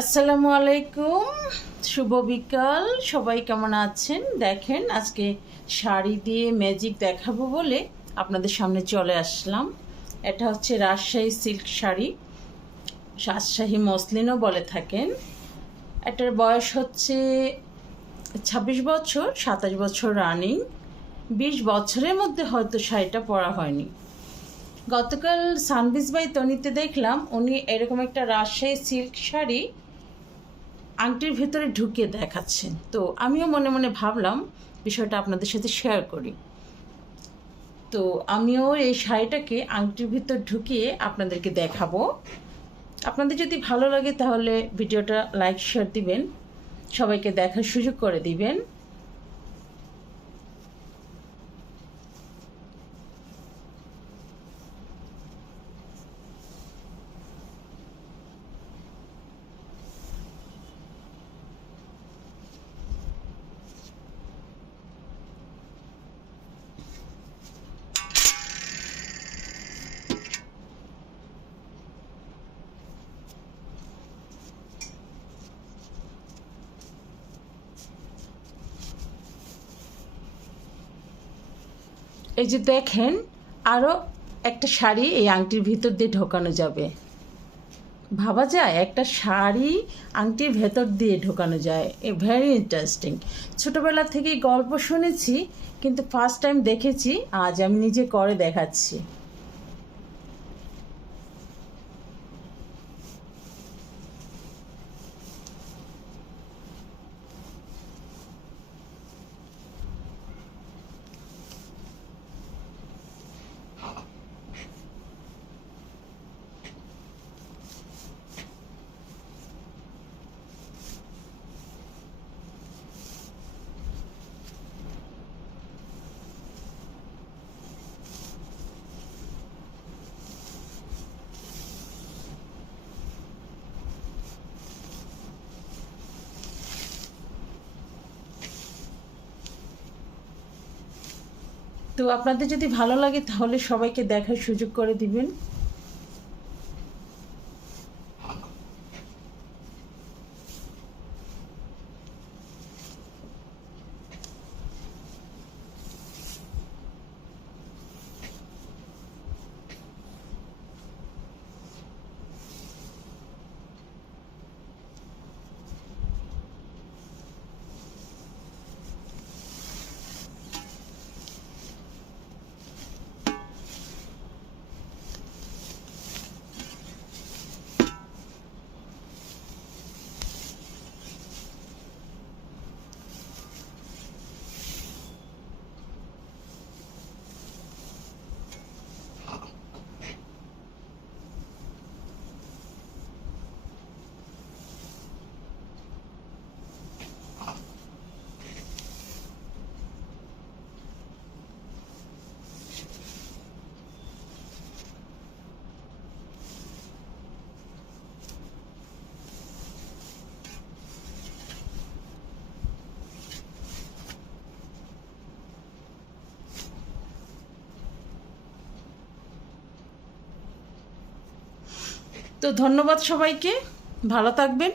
আসসালামু আলাইকুম, শুভ বিকাল। সবাই কেমন আছেন? দেখেন, আজকে শাড়ি দিয়ে ম্যাজিক দেখাবো বলে আপনাদের সামনে চলে আসলাম। এটা হচ্ছে রাজশাহী সিল্ক শাড়ি, রাজশাহী মসলিনও বলে থাকেন। এটার বয়স হচ্ছে 26 বছর, 27 বছর রানিং। 20 বছরের মধ্যে হয়তো শাড়িটা পরা হয়নি। গতকাল সানবিজ বাই তনিতে দেখলাম উনি এরকম একটা রাজশাহী সিল্ক শাড়ি আংটির ভেতরে ঢুকিয়ে দেখাচ্ছেন। তো আমিও মনে মনে ভাবলাম বিষয়টা আপনাদের সাথে শেয়ার করি। তো আমিও এই শাড়িটাকে আংটির ভিতর ঢুকিয়ে আপনাদেরকে দেখাবো। আপনাদের যদি ভালো লাগে তাহলে ভিডিওটা লাইক শেয়ার দিবেন, সবাইকে দেখার সুযোগ করে দিবেন। এই যে দেখেন, আরও একটা শাড়ি এই আংটির ভিতর দিয়ে ঢোকানো যাবে। ভাবা যায় একটা শাড়ি আংটির ভেতর দিয়ে ঢোকানো যায়। Very interesting. ছোটোবেলা থেকেই গল্প শুনেছি, কিন্তু ফার্স্ট টাইম দেখেছি। আজ আমি নিজে করে দেখাচ্ছি। তো আপনাদের যদি ভালো লাগে তাহলে সবাইকে দেখার সুযোগ করে দিবেন। তো ধন্যবাদ সবাইকে, ভালো থাকবেন।